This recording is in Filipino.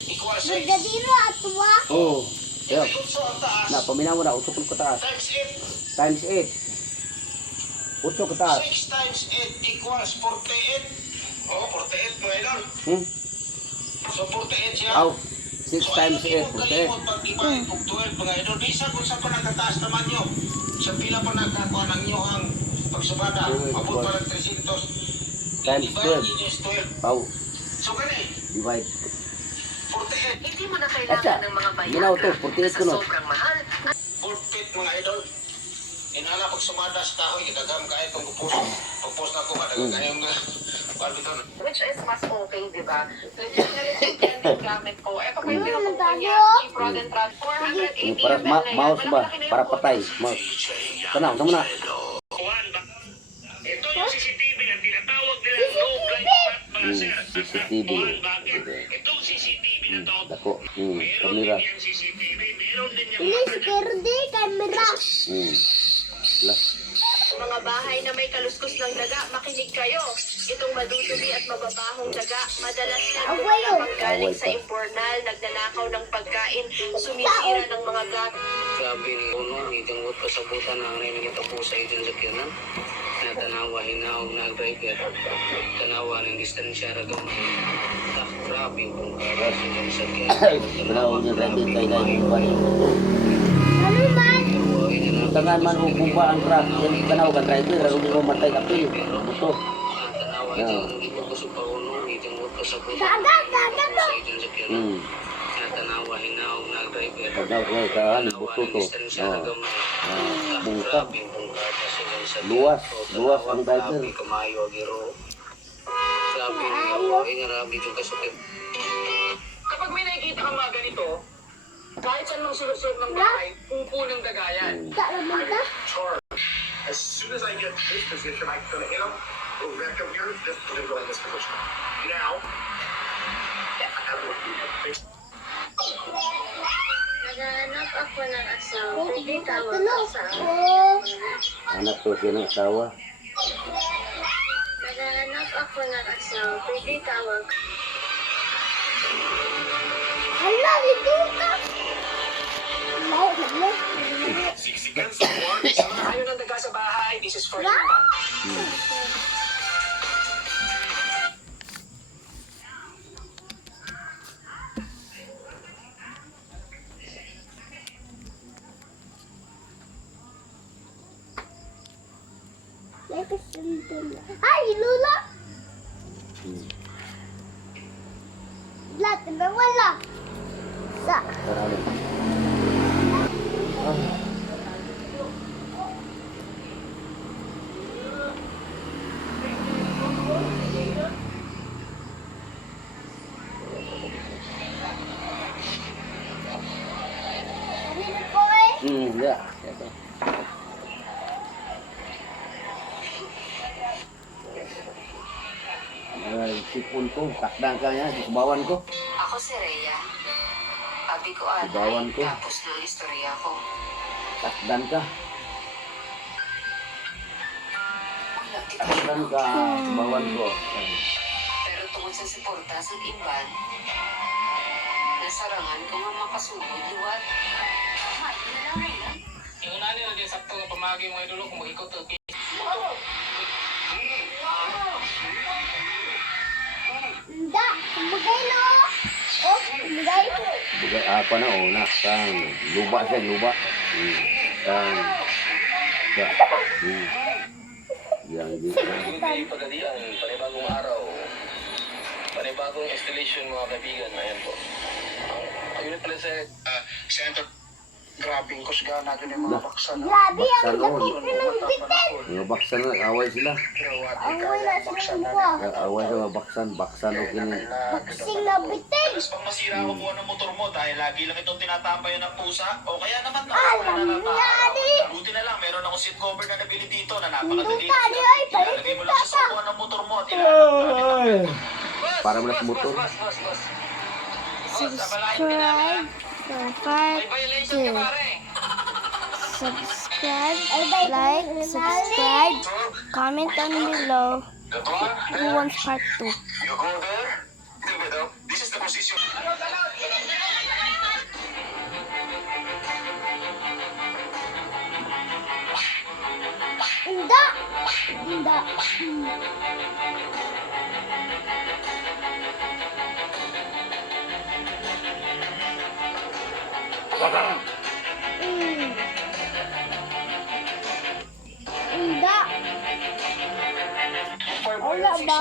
Brigadiro atwa. Oh. Yep. Na, paminaw mo na. 8 ko taas. Times 8. 8 ko taas. 6 times 8 equals 48. Oh, 48 mga idol. So 48 siya. Aw. 6 times 8. 48. Pag divide kung 12 mga idol. Bisa kung saan pa nagtataas naman nyo. Sa pila pa nagkakuha ng nyo ang pagsubada. Abot pa ng 300. Times 12. Aw. So gani. Divide. 48. Hindi mo na kailangan ng mga bayaran. Ginaw to. 48 ko no. Sobrang mahal. 48 mga idol. Inala pag sumada sa kahoy. Kitagam kahit kung pag-post na ko. Kadagang kanyang balbiton. Which is mas okay, di ba? Legit na legit yan yung gamit ko. Ito pa yung pinupunta niya. Broad and Trad. 480 Para ml na yan. mouse ba? Para patay. Mouse. Tanaw, tama na. Ito yung CCTV na tinatawag nila no blind spot mga sir. CCTV. Itong CCTV na to. Dako. Meron Kamera. din yung CCTV. Meron din yung Ini security camera. Lah. Mga bahay na may kaluskos ng daga, makinig kayo. Itong madudumi at mababahong daga, madalas yan paggaling sa imbornal, nagnanakaw ng pagkain, sumisira ng mga gamit. Grabe ni Uno, itingot pa sa buta na ang rin ito po sa itin sa kiyanan. Na tanawa, hinaog na driver. Tanawa ng distansya ragamay. Tak, grabe kung karasi ng sakyan. Tanawa niya ready kay Lai Bani. Ano man? Tangan man mo bumba ang truck. Yan tanaw ka driver. Raro mo matay kapil. Buto. Tanawa, itingot pa sa Uno, itingot pa sa buta. Dagat Sa itin sa kiyanan. Na tanawa, hinaog na driver. Tanaw ko kaan. Buto to. Bungkak. Luas. Luas ang driver. Kamayo giro. Grabe niyo, inarabi yung kasukit. Kapag may nakikita kang mga ganito, kahit saan mong sulusot ng bahay, upo ng dagayan. Tak naman ka? As soon as I get this position, I'm going to hit him. Go back up here. Just going to go in this position. Now. Naghahanap ako ng asawa, pwede tawag Tulog. asawa. Anak to siya ng asawa. Naghahanap ako ng asawa, pwede tawag. Hala, dito ka. Mau, hala. Siksikan sa war. Ayaw ng daga sa bahay, this is for you. Ay, Lula. Lahat na wala. Sa. Marami. Ano po eh? Ya. Ay, sipon ko. Takdang ka niya. Sibawan ko. Ako si Rhea. Abi ko ata, Sibawan ko. tapos na ang istorya ko. Takdan ka. Wala, di Takdan ka. Sibawan ko. Pero tungkol sa suporta sa imban, nasarangan ko nga makasugod liwat. Tama, yun na lang Rhea. Yung una nila din sakto nga pamagi mo idolo kung mag-ikot to. Hindi. Kumagay na. Oh, kumagay. Bukan apa na oh, nakang luba siya, luba. Kang ya. Yang gitu. May pagalian, panibagong araw. Panibagong installation mga kaibigan. Ayan po. Ang unit pala sa Center. Grabing kusga natin yung mga baksan. Grabe Baksan ang noon. gapit na ng bitin. Mga baksan na, away sila. Ang wala silang buwa. Away sa mga baksan, baksan o kini. Baksing na bitin. Tapos pag masira ang buwan ng motor mo dahil lagi lang itong tinatampayan ng pusa, o kaya naman Alam niya, Adi. Buti na lang, meron akong seat cover na nabili dito na Hindi napakadali. ka, Adi, ay, Ilalagay mo lang balikin sa ka. buwan ng motor mo at ilalagay. Para mo na sa motor. Subscribe. May violation ka pare. Subscribe, like, subscribe, comment down below who wants part 2. You go there, leave it up. This is the position. Hindi. Hindi. Hindi. Wala ba?